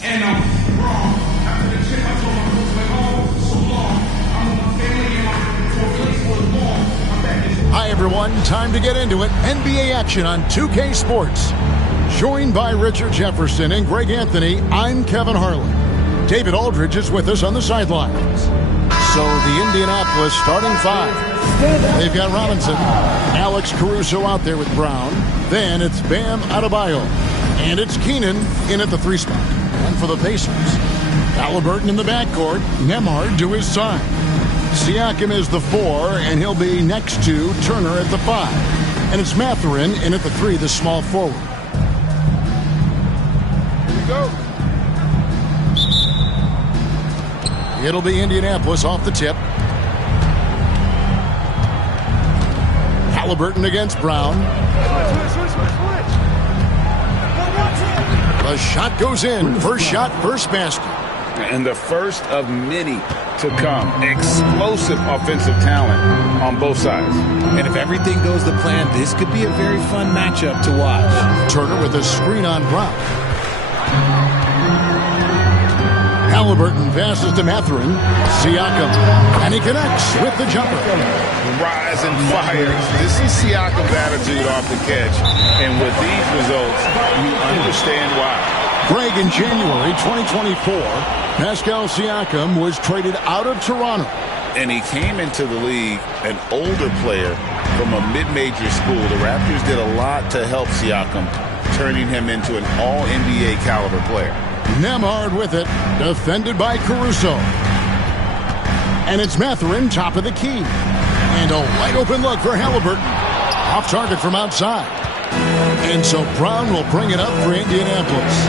And wrong. After the chip, I told my folks, like, oh, so long. I'm with my family and my place for long. I'm back in. Hi, everyone. Time to get into it. NBA action on 2K Sports. Joined by Richard Jefferson and Greg Anthony, I'm Kevin Harlan. David Aldridge is with us on the sidelines. So the Indianapolis starting five. They've got Robinson, Alex Caruso out there with Brown. Then it's Bam Adebayo. And it's Keenan in at the 3 spot. And for the Pacers, Halliburton in the backcourt, Nembhard to his side. Siakam is the 4, and he'll be next to Turner at the 5. And it's Mathurin in at the 3, the small forward. Here we go. It'll be Indianapolis off the tip. Halliburton against Brown. The shot goes in. First shot, first basket. And the first of many to come. Explosive offensive talent on both sides. And if everything goes to plan, this could be a very fun matchup to watch. Turner with a screen on Brown. Halliburton passes to Mathurin. Siakam. And he connects with the jumper. Rise and fire. This is Siakam's attitude off the catch. And with these results, you understand why. Greg, in January 2024, Pascal Siakam was traded out of Toronto. And he came into the league an older player from a mid-major school. The Raptors did a lot to help Siakam, turning him into an all-NBA caliber player. Nembhard with it, defended by Caruso. And it's Mathurin, top of the key. And a wide open look for Halliburton. Off target from outside. And so Brown will bring it up for Indianapolis.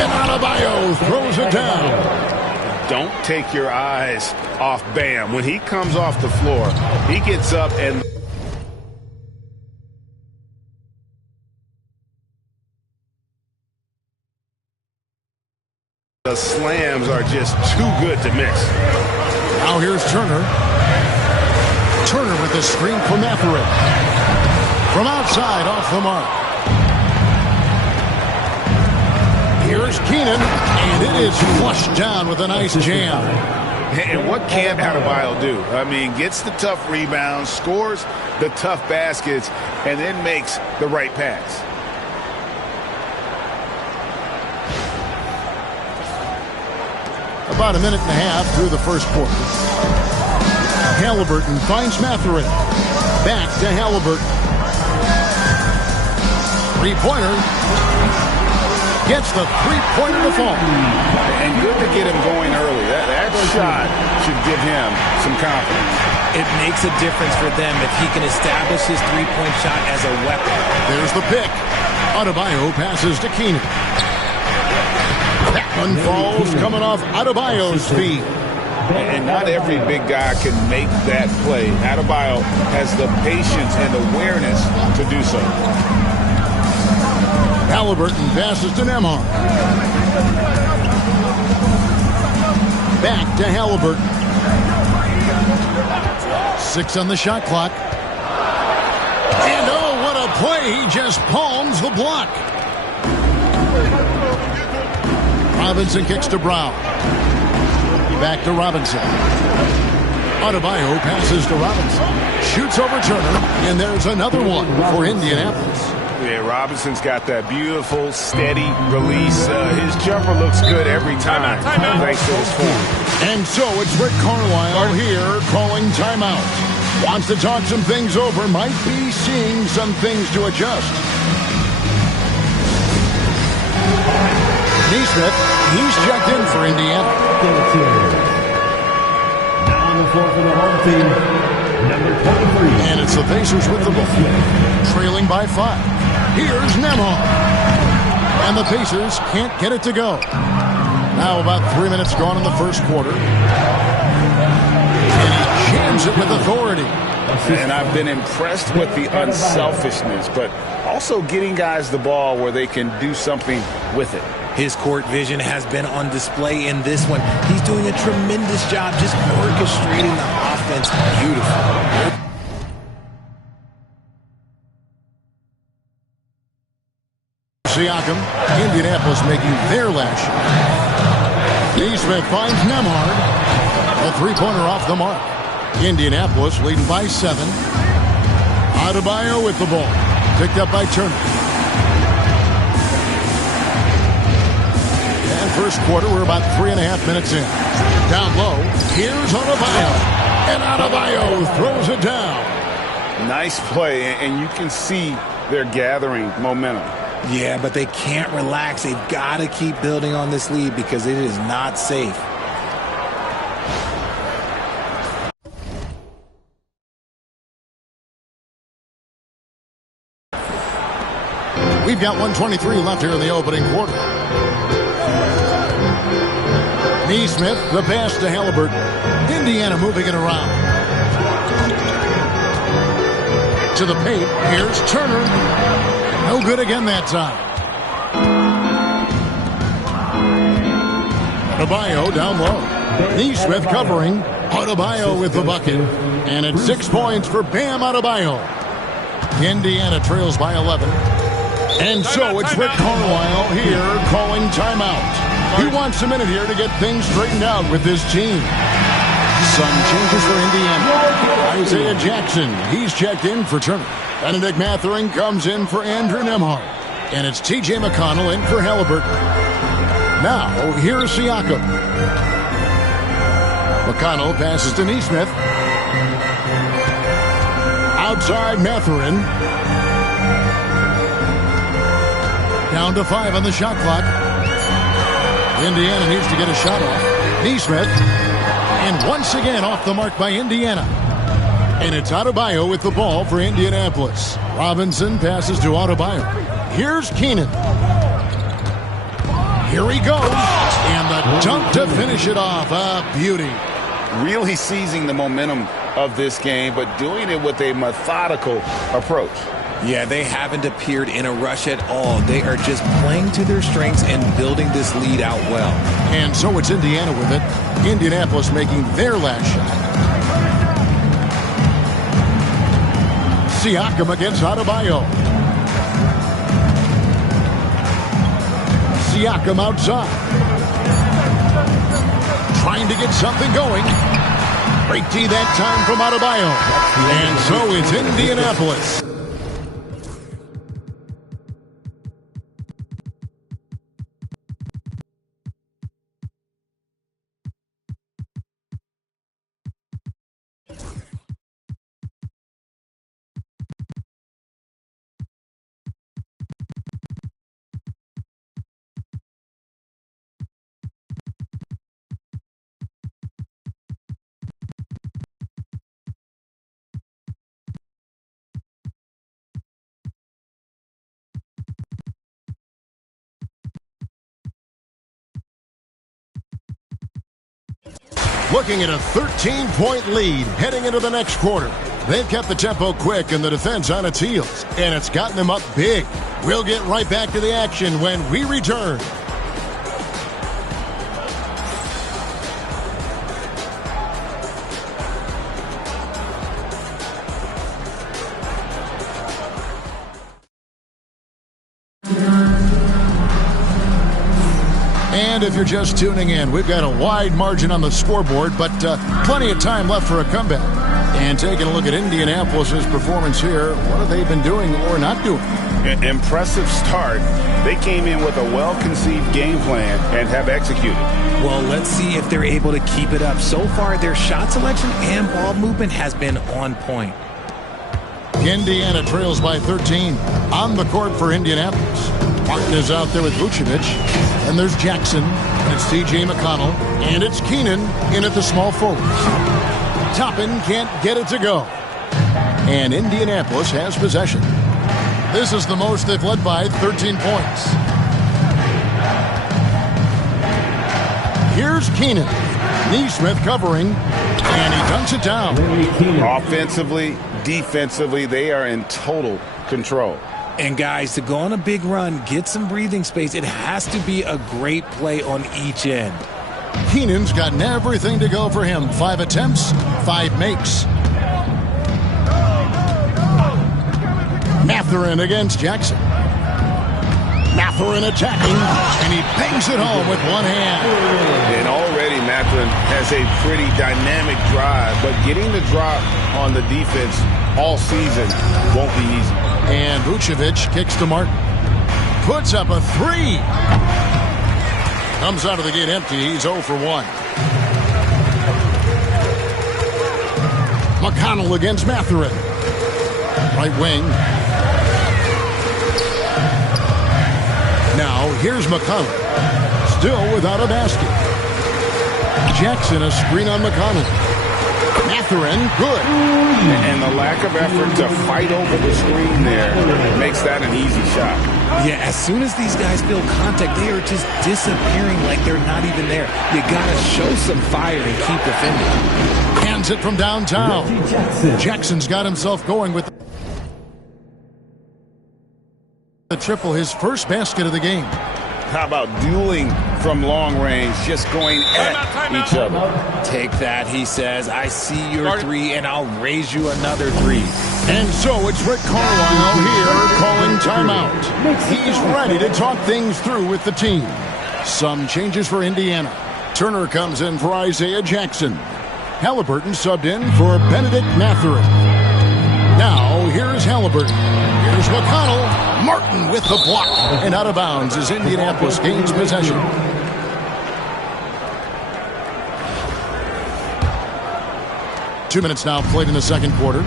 And Adebayo throws it down. Don't take your eyes off Bam. When he comes off the floor, he gets up and the slams are just too good to miss. Now here's Turner. Turner with the screen for Mathurin. From outside, off the mark. Here's Keenan, and it is flushed down with a nice jam. And what can't Adebayo do? I mean, gets the tough rebounds, scores the tough baskets, and then makes the right pass. About a minute and a half through the first quarter. Halliburton finds Mathurin. Back to Halliburton. Three-pointer. Gets the three-pointer to fall. And good to get him going early. That shot should give him some confidence. It makes a difference for them if he can establish his three-point shot as a weapon. There's the pick. Adebayo passes to Keenan. That one falls coming off Adebayo's feet. And not every big guy can make that play. Adebayo has the patience and awareness to do so. Halliburton passes to Nembhard. Back to Halliburton. 6 on the shot clock. And oh, what a play. He just palms the block. Robinson kicks to Brown. Back to Robinson. Adebayo passes to Robinson. Shoots over Turner, and there's another one for Indianapolis. Yeah, Robinson's got that beautiful, steady release. His jumper looks good every time, thanks to his form. And so it's Rick Carlisle here calling timeout. Wants to talk some things over, might be seeing some things to adjust. Neesmith, he's checked in for Indiana. Now on the floor for the home team, number 23. And it's the Pacers with the ball, trailing by 5. Here's Nembhard. And the Pacers can't get it to go. Now about 3 minutes gone in the first quarter. And he jams it with authority. And I've been impressed with the unselfishness, but also getting guys the ball where they can do something with it. His court vision has been on display in this one. He's doing a tremendous job just orchestrating the offense beautifully. Siakam, Indianapolis making their last shot. Neesmith finds Nemhard. A three-pointer off the mark. Indianapolis leading by 7. Adebayo with the ball. Picked up by Turner. And first quarter, we're about 3.5 minutes in. Down low, here's Adebayo. And Adebayo throws it down. Nice play, and you can see they're gathering momentum. Yeah, but they can't relax. They've got to keep building on this lead because it is not safe. We've got 1:23 left here in the opening quarter. Neesmith, the pass to Halliburton. Indiana moving it around. To the paint, here's Turner. No good again that time. Adebayo down low. Neesmith covering. Adebayo with the bucket. And it's 6 points for Bam Adebayo. Indiana trails by 11. And so it's Rick Carlisle here calling timeout. He wants a minute here to get things straightened out with this team. Some changes for Indiana. Isaiah Jackson, he's checked in for Turner. Benedict Mathurin comes in for Andrew Nemhard. And it's T.J. McConnell in for Halliburton. Now, here's Siakam. McConnell passes to Neesmith. Outside Mathurin. Down to 5 on the shot clock. Indiana needs to get a shot off. Neesmith. And once again off the mark by Indiana. And it's Adebayo with the ball for Indianapolis. Robinson passes to Adebayo. Here's Keenan. Here he goes. And the dunk to finish it off. A beauty. Really seizing the momentum of this game, but doing it with a methodical approach. Yeah, they haven't appeared in a rush at all. They are just playing to their strengths and building this lead out well. And so it's Indiana with it. Indianapolis making their last shot. Siakam against Adebayo. Siakam outside. Trying to get something going. Great D that time from Adebayo. And so it's Indianapolis. Looking at a 13-point lead heading into the next quarter. They've kept the tempo quick and the defense on its heels, and it's gotten them up big. We'll get right back to the action when we return. And if you're just tuning in, we've got a wide margin on the scoreboard, but plenty of time left for a comeback. And taking a look at Indianapolis' performance here, what have they been doing or not doing? Impressive start. They came in with a well-conceived game plan and have executed. Well, let's see if they're able to keep it up. So far, their shot selection and ball movement has been on point. Indiana trails by 13 on the court for Indianapolis. Martin is out there with Vucevic. And there's Jackson. And it's T.J. McConnell. And it's Keenan in at the small forward. Toppin can't get it to go. And Indianapolis has possession. This is the most they've led by 13 points. Here's Keenan. Neesmith covering. And he dunks it down. Offensively, defensively, they are in total control. And guys, to go on a big run, get some breathing space, it has to be a great play on each end. Keenan's gotten everything to go for him. 5 attempts, 5 makes. Mathurin against Jackson. Mathurin attacking, and he bangs it home with one hand. And already Mathurin has a pretty dynamic drive, but getting the drop on the defense all season won't be easy. And Vucevic kicks to Martin. Puts up a three. Comes out of the gate empty. He's 0 for 1. McConnell against Mathurin. Right wing. Now, here's McConnell. Still without a basket. Jackson, a screen on McConnell. Mathurin, good. And the lack of effort to fight over the screen there makes that an easy shot. Yeah, as soon as these guys feel contact, they are just disappearing like they're not even there. You gotta show some fire and keep defending. Hands it from downtown. Jackson's got himself going with the triple, his first basket of the game. How about dueling from long range, just going at each other? Take that, he says. I see your three, and I'll raise you another three. And so it's Rick Carlisle here calling timeout. He's ready to talk things through with the team. Some changes for Indiana. Turner comes in for Isaiah Jackson. Halliburton subbed in for Benedict Mathurin. Now, here's Halliburton. Here's McConnell. Martin with the block. And out of bounds as Indianapolis gains possession. Two minutes now played in the second quarter.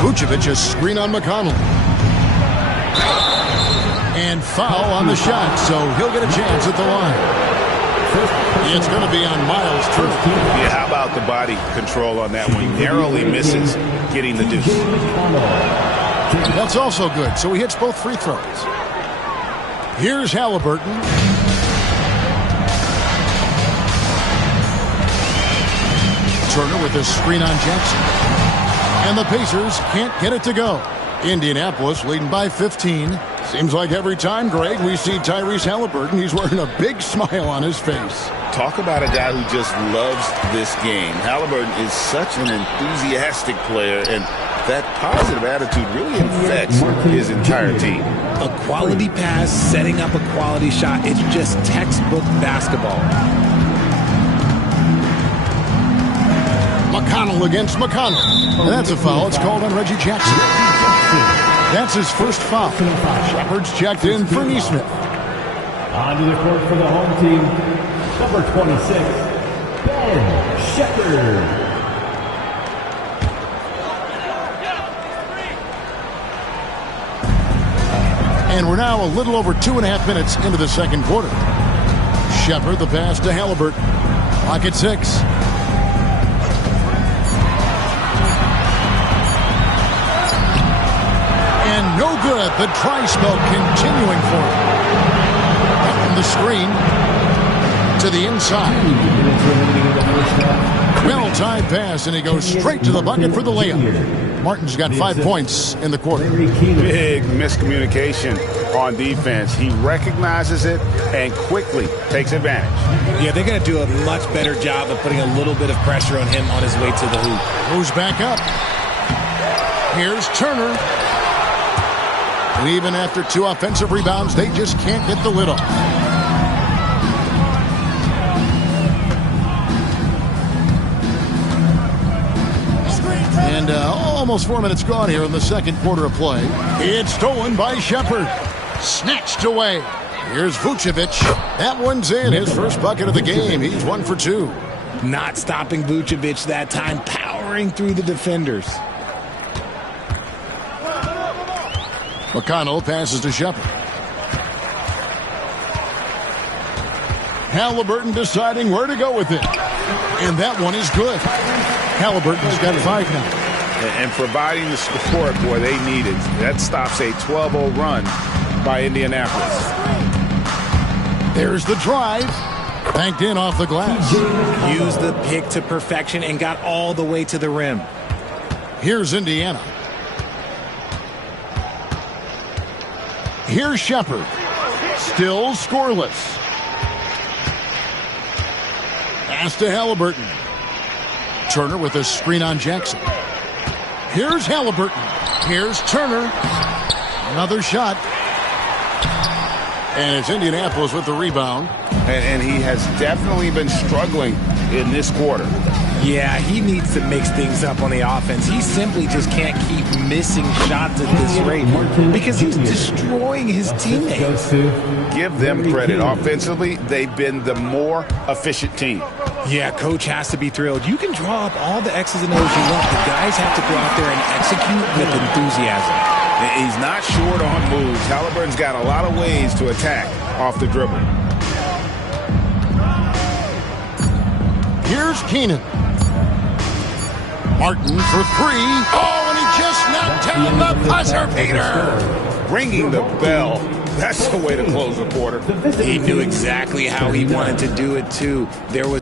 Vucevic, a screen on McConnell. And foul on the shot, so he'll get a chance at the line. It's going to be on Miles Turner. Yeah, how about the body control on that one? Narrowly misses getting the deuce. That's also good, so he hits both free throws. Here's Halliburton. Turner with a screen on Jackson. And the Pacers can't get it to go. Indianapolis leading by 15. Seems like every time, Greg, we see Tyrese Halliburton, he's wearing a big smile on his face. Talk about a guy who just loves this game. Halliburton is such an enthusiastic player, and that positive attitude really infects his entire team. A quality pass, setting up a quality shot. It's just textbook basketball. McConnell against McConnell. And that's a foul. It's called on Reggie Jackson. That's his first foul. Shepard's checked in for Neesmith. Onto the court for the home team, number 26, Ben Shepard. And we're now a little over 2.5 minutes into the second quarter. Shepard, the pass to Halliburton. Clock at 6. And no good. The try spell continuing for him. Up from the screen to the inside. Well-timed pass, and he goes straight to the bucket for the layup. Martin's got 5 points in the quarter. Big miscommunication on defense. He recognizes it and quickly takes advantage. Yeah, they're going to do a much better job of putting a little bit of pressure on him on his way to the hoop. Moves back up. Here's Turner. And even after 2 offensive rebounds, they just can't get the lid off. And almost 4 minutes gone here in the second quarter of play. It's stolen by Shepard. Snatched away. Here's Vucevic. That one's in. His first bucket of the game. He's 1 for 2. Not stopping Vucevic that time, powering through the defenders. McConnell passes to Shepard. Halliburton deciding where to go with it. And that one is good. Halliburton's got 5 now. And providing the support, boy, they needed. That stops a 12-0 run by Indianapolis. There's the drive. Banked in off the glass. Used the pick to perfection and got all the way to the rim. Here's Indiana. Here's Shepard. Still scoreless. Pass to Halliburton. Turner with a screen on Jackson. Here's Halliburton. Here's Turner. Another shot. And it's Indianapolis with the rebound. And he has definitely been struggling in this quarter. Yeah, he needs to mix things up on the offense. He simply just can't keep missing shots at this rate because he's destroying his teammates. Give them credit. Offensively, they've been the more efficient team. Yeah, coach has to be thrilled. You can draw up all the X's and O's you want. The guys have to go out there and execute with enthusiasm. He's not short on moves. Halliburton's got a lot of ways to attack off the dribble. Here's Keenan. Martin for three. Oh, and he just knocked down the buzzer beater. Ringing the bell. That's the way to close the quarter. He knew exactly how he wanted to do it, too. There was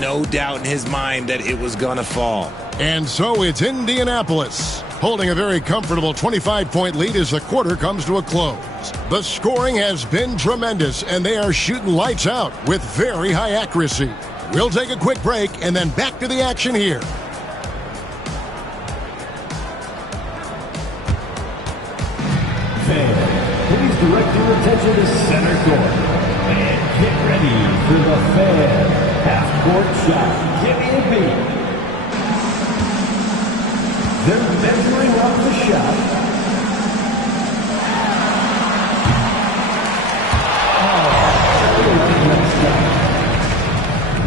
no doubt in his mind that it was going to fall. And so it's Indianapolis holding a very comfortable 25-point lead as the quarter comes to a close. The scoring has been tremendous, and they are shooting lights out with very high accuracy. We'll take a quick break and then back to the action here. Fans, please direct your attention to center court. And get ready for the fan half-court shot. Give me a beat. They're measuring up the shot.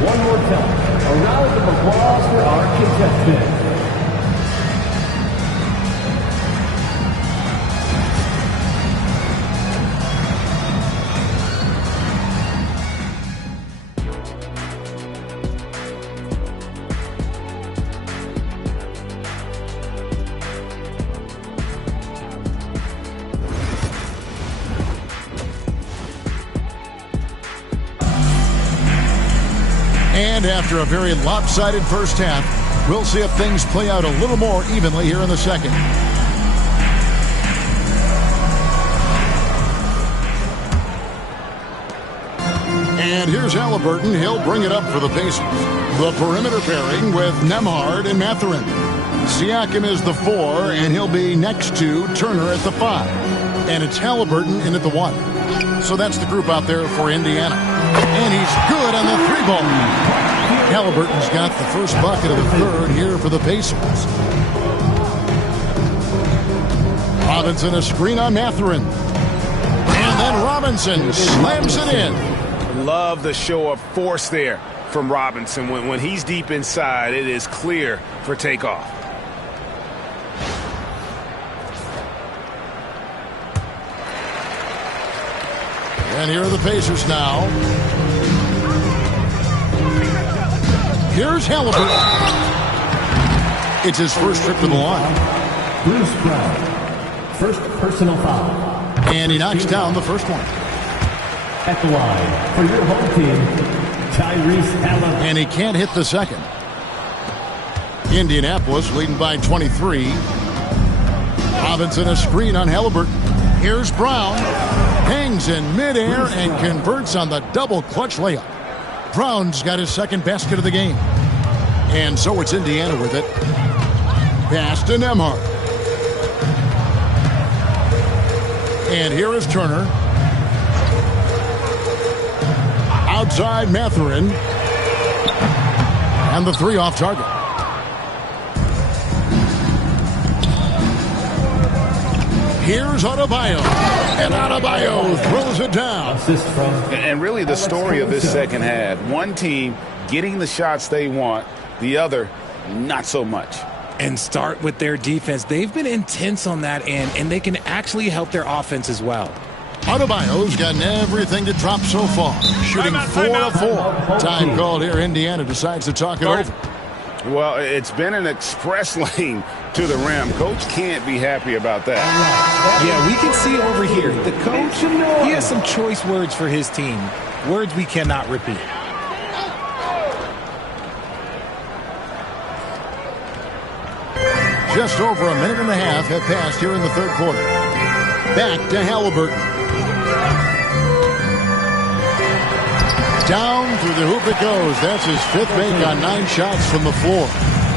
One more time. A round of applause for our contestant. And after a very lopsided first half, we'll see if things play out a little more evenly here in the second. And here's Halliburton. He'll bring it up for the Pacers. The perimeter pairing with Nembhard and Mathurin. Siakam is the 4, and he'll be next to Turner at the 5. And it's Halliburton in at the 1. So that's the group out there for Indiana. And he's good on the 3 ball. Halliburton's got the first bucket of the third here for the Pacers. Robinson a screen on Mathurin. And then Robinson slams it in. Love the show of force there from Robinson. When he's deep inside, it is clear for takeoff. And here are the Pacers now. Here's Halliburton. It's his first trip to the line. Bruce Brown, first personal foul. And he knocks down the first one. At the line for your home team, Tyrese Halliburton. And he can't hit the second. Indianapolis leading by 23. Robinson a screen on Halliburton. Here's Brown. Hangs in midair and converts on the double clutch layup. Brown's got his second basket of the game. And so it's Indiana with it. Pass to Nembhard. And here is Turner. Outside Mathurin. And the 3 off target. Here's Adebayo. And Adebayo throws it down. And really the story of this second half. One team getting the shots they want, the other not so much. And start with their defense. They've been intense on that end, and they can actually help their offense as well. Adebayo's gotten everything to drop so far. Shooting 4 of 4. Time called here. Indiana decides to talk it over. Well, it's been an express lane to the rim. Coach can't be happy about that. Yeah, we can see over here, the coach, he has some choice words for his team. Words we cannot repeat. Just over a minute and a half have passed here in the third quarter. Back to Halliburton. Down through the hoop it goes. That's his fifth make on 9 shots from the floor.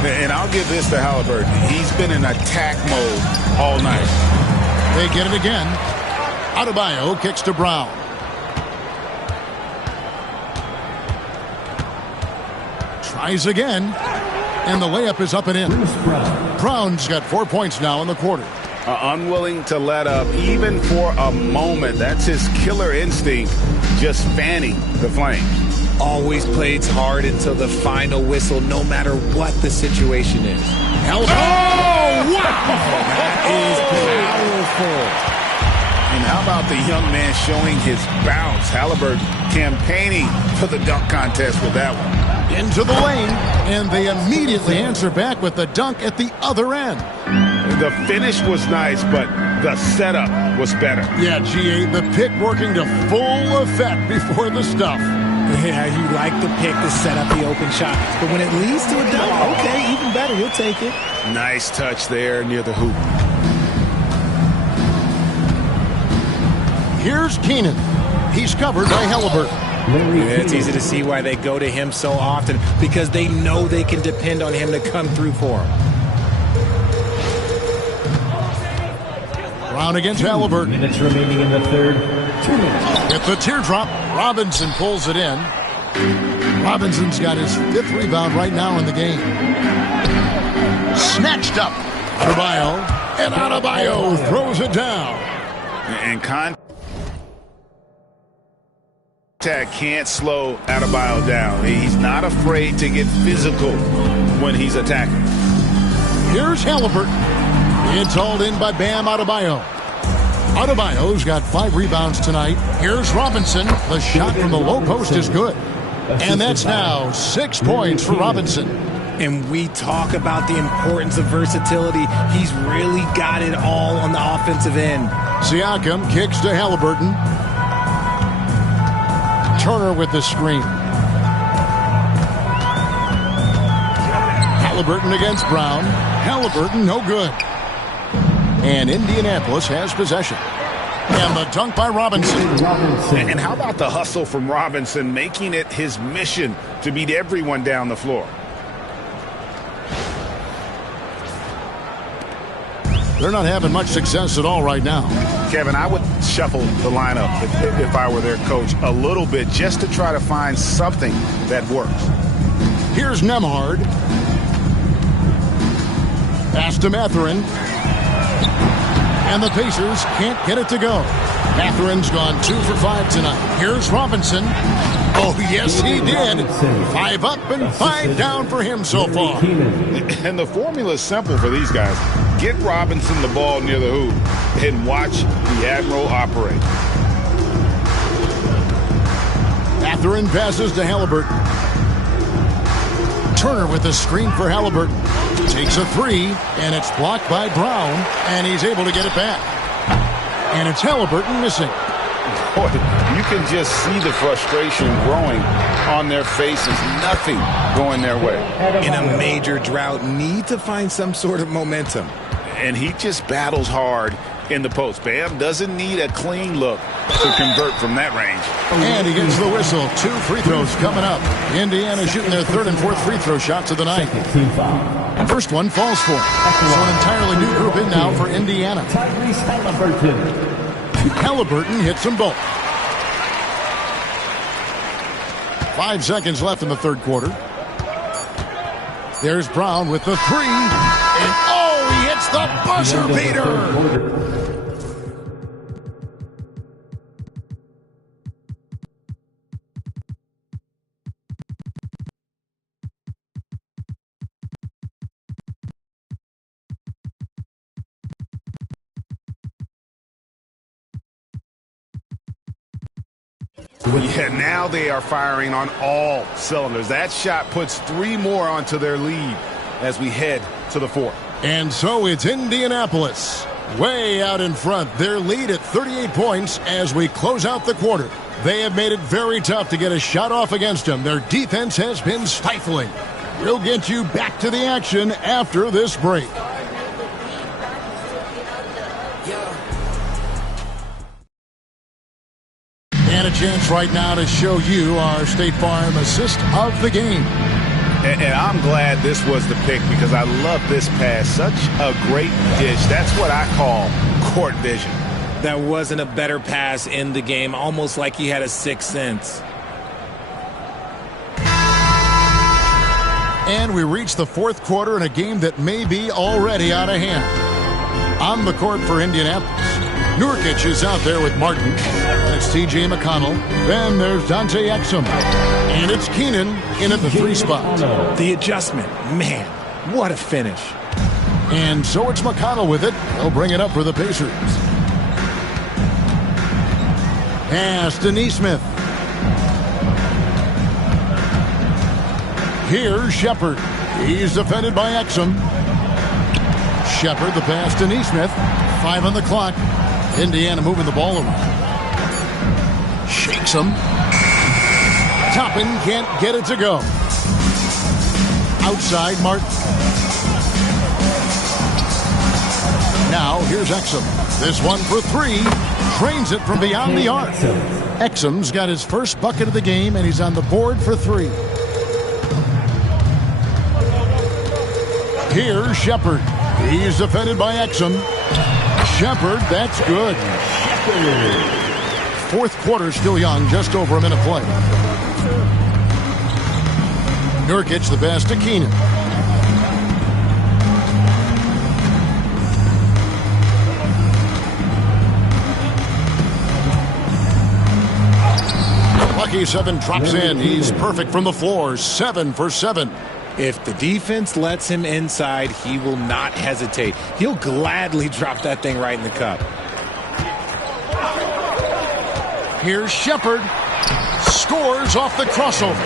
And I'll give this to Halliburton. He's been in attack mode all night. They get it again. Adebayo kicks to Brown. Tries again. And the layup is up and in. Brown's got 4 points now in the quarter. Unwilling to let up even for a moment. That's his killer instinct, just fanning the flame. Always plays hard until the final whistle, no matter what the situation is. Oh, wow! That is powerful. And how about the young man showing his bounce? Halliburton campaigning for the dunk contest with that one. Into the lane, and they immediately answer back with the dunk at the other end. The finish was nice, but the setup was better. Yeah, GA, the pick working to full effect before the stuff. Yeah, you like the pick to set up the open shot. But when it leads to a dunk, okay, even better, he'll take it. Nice touch there near the hoop. Here's Keenan. He's covered by Halliburton. Yeah, it's easy to see why they go to him so often, because they know they can depend on him to come through for them. Brown against Halliburton. Minutes remaining in the third. 2 minutes. At the teardrop, Robinson pulls it in. Robinson's got his 5th rebound right now in the game. Snatched up. Adebayo. And Adebayo throws it down. And contact can't slow Adebayo down. He's not afraid to get physical when he's attacking. Here's Halliburton. It's hauled in by Bam Adebayo. Adebayo's got 5 rebounds tonight. Here's Robinson. The shot from the low post is good. And that's now 6 points for Robinson. And we talk about the importance of versatility. He's really got it all on the offensive end. Siakam kicks to Halliburton. Turner with the screen. Halliburton against Brown. Halliburton no good. And Indianapolis has possession. And the dunk by Robinson. And how about the hustle from Robinson, making it his mission to beat everyone down the floor? They're not having much success at all right now. Kevin, I would shuffle the lineup if I were their coach a little bit just to try to find something that works. Here's Nembhard. Pass to Mathurin. And the Pacers can't get it to go. Matherin's gone 2 for 5 tonight. Here's Robinson. Oh, yes, he did. 5 up and 5 down for him so far. And the formula is simple for these guys. Get Robinson the ball near the hoop and watch the Admiral operate. Mathurin passes to Halliburton. Turner with the screen for Halliburton. Takes a 3, and it's blocked by Brown, and he's able to get it back. And it's Halliburton missing. Boy, you can just see the frustration growing on their faces. Nothing going their way. In a major drought, need to find some sort of momentum. And he just battles hard in the post. Bam doesn't need a clean look to convert from that range. And he gets the whistle. 2 free throws coming up. Indiana shooting their 3rd and 4th free throw shots of the night. First one falls for him. So an entirely new group in now for Indiana. Halliburton hits them both. 5 seconds left in the third quarter. There's Brown with the 3. And oh, he hits the buzzer beater. Yeah, now they are firing on all cylinders. That shot puts 3 more onto their lead as we head to the 4th. And so it's Indianapolis way out in front. Their lead at 38 points as we close out the quarter. They have made it very tough to get a shot off against them. Their defense has been stifling. We'll get you back to the action after this break. And a chance right now to show you our State Farm assist of the game. And I'm glad this was the pick because I love this pass. Such a great dish. That's what I call court vision. That wasn't a better pass in the game, almost like he had a sixth sense. And we reach the 4th quarter in a game that may be already out of hand. On the court for Indianapolis, Nurkic is out there with Martin. And it's T.J. McConnell. Then there's Dante Exum. And it's Keenan in at the 3 spot. The adjustment. Man, what a finish. And so it's McConnell with it. He'll bring it up for the Pacers. Pass to Nesmith. Here's Shepard. He's defended by Exum. Shepard, the pass to Nesmith. 5 on the clock. Indiana moving the ball around. Shakes him. Toppin can't get it to go. Outside Martin. Now here's Exum. This one for 3. Trains it from beyond the arc. Exum's got his first bucket of the game, and he's on the board for 3. Here's Shepard. He's defended by Exum. Shepard, that's good. 4th quarter still young, just over a minute play. Nurkic the pass to Keenan. Lucky 7 drops in. He's perfect from the floor. 7 for 7. If the defense lets him inside, he will not hesitate. He'll gladly drop that thing right in the cup. Here's Shepard. Scores off the crossover.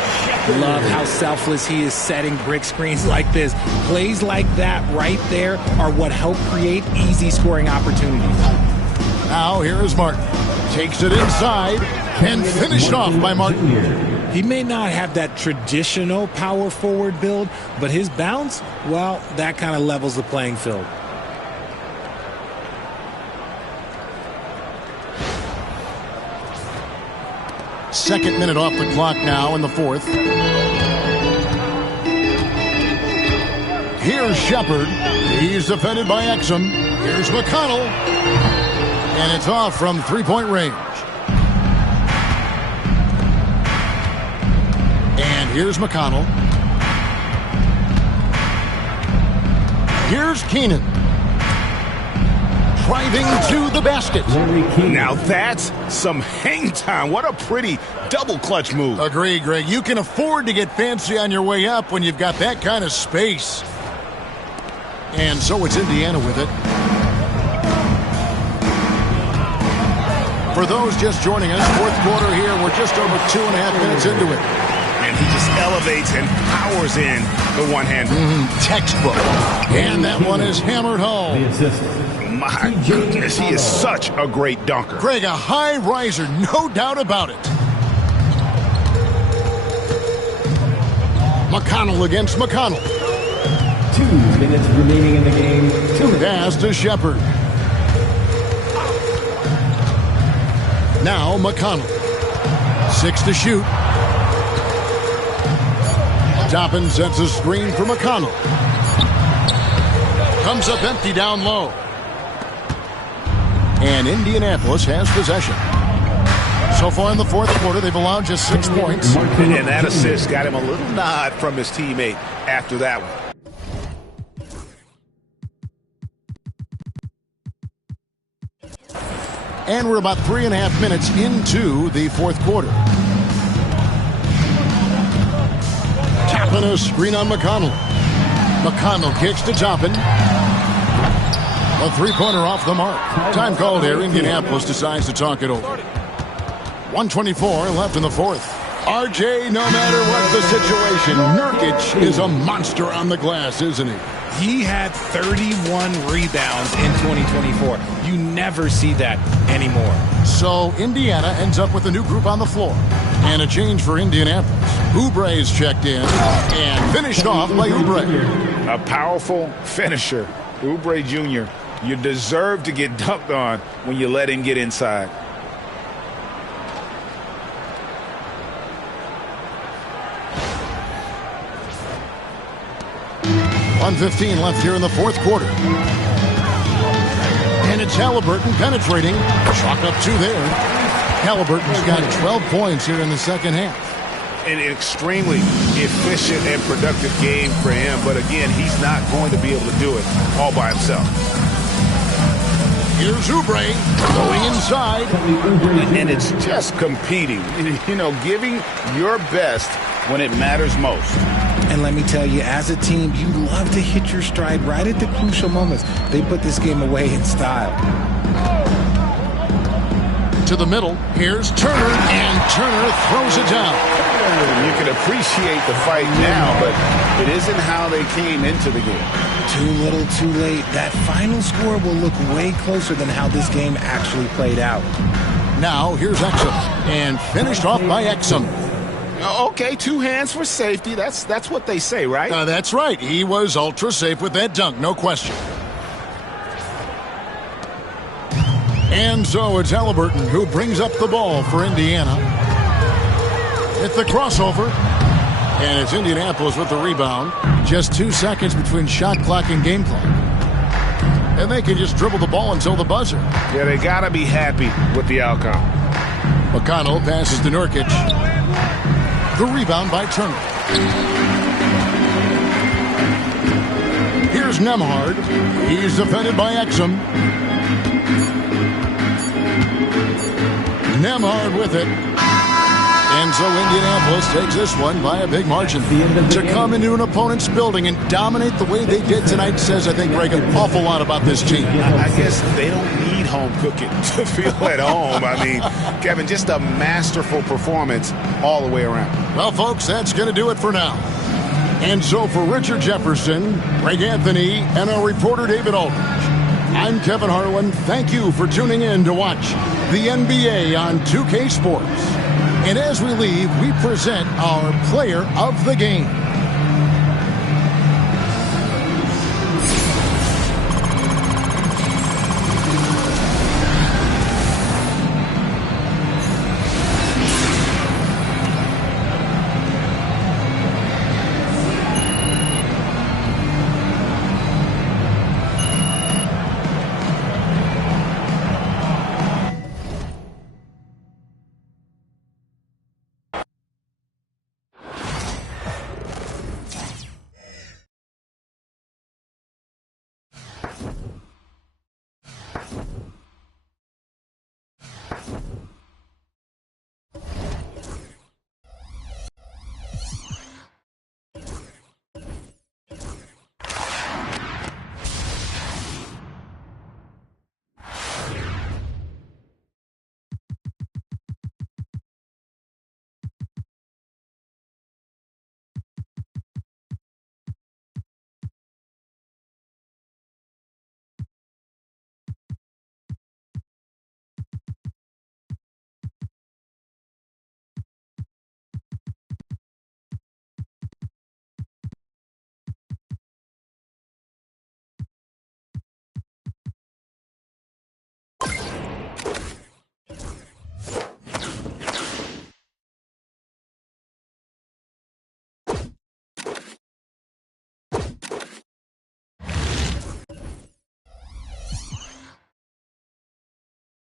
Love how selfless he is setting brick screens like this. Plays like that right there are what help create easy scoring opportunities. Now here is Martin. Takes it inside and finished off by Martin. He may not have that traditional power forward build, but his bounce, well, that kind of levels the playing field. Second minute off the clock now in the 4th. Here's Shepard. He's defended by Exum. Here's McConnell. And it's off from 3-point range. And here's McConnell. Here's Keenan. Driving to the basket. Now that's some hang time. What a pretty double clutch move. Agree, Greg. You can afford to get fancy on your way up when you've got that kind of space. And so it's Indiana with it. For those just joining us, 4th quarter here. We're just over 2.5 minutes into it. And he just elevates and powers in the one-hander. Textbook. And that one is hammered home. My goodness, he is such a great dunker. Greg, a high riser, no doubt about it. McConnell against McConnell. 2 minutes remaining in the game. Pass to Shepard. Now McConnell. 6 to shoot. Toppin sets a screen for McConnell. Comes up empty down low. And Indianapolis has possession. So far in the 4th quarter, they've allowed just 6 points. And that assist got him a little nod from his teammate after that one. And we're about 3.5 minutes into the 4th quarter. Toppin a screen on McConnell. McConnell kicks to Toppin. A 3-pointer off the mark. Time called here. Indianapolis decides to talk it over. 1:24 left in the fourth. RJ, no matter what the situation, Nurkic is a monster on the glass, isn't he? He had 31 rebounds in 2024. You never see that anymore. So Indiana ends up with a new group on the floor. And a change for Indianapolis. Oubre's checked in and finished off by Oubre. A powerful finisher. Oubre Jr., you deserve to get dunked on when you let him get inside. .115 left here in the fourth quarter. And it's Halliburton penetrating. Chalk up 2 there. Halliburton's got 12 points here in the second half. An extremely efficient and productive game for him. But again, he's not going to be able to do it all by himself. Here's Oubre going inside. And it's just competing. You know, giving your best when it matters most. And let me tell you, as a team, you love to hit your stride right at the crucial moments. They put this game away in style. To the middle, here's Turner, and Turner throws it down. You can appreciate the fight now, but it isn't how they came into the game. Too little, too late. That final score will look way closer than how this game actually played out. Now, here's Exum, and finished off by Exum. Okay, 2 hands for safety. That's what they say, right? That's right. He was ultra safe with that dunk, no question. And so it's Halliburton who brings up the ball for Indiana. It's the crossover. And it's Indianapolis with the rebound. Just 2 seconds between shot clock and game clock. And they can just dribble the ball until the buzzer. Yeah, they got to be happy with the outcome. McConnell passes to Nurkic. The rebound by Turner. Here's Nembhard. He's defended by Exum. Nembhard with it. And so Indianapolis takes this one by a big margin. To come into an opponent's building and dominate the way they did tonight says, I think, Greg, an awful lot about this team. I guess they don't need home cooking to feel at home. I mean, Kevin, just a masterful performance all the way around. Well, folks, that's going to do it for now. And so for Richard Jefferson, Greg Anthony, and our reporter David Aldridge, I'm Kevin Harlan. Thank you for tuning in to watch the NBA on 2K Sports. And as we leave, we present our player of the game.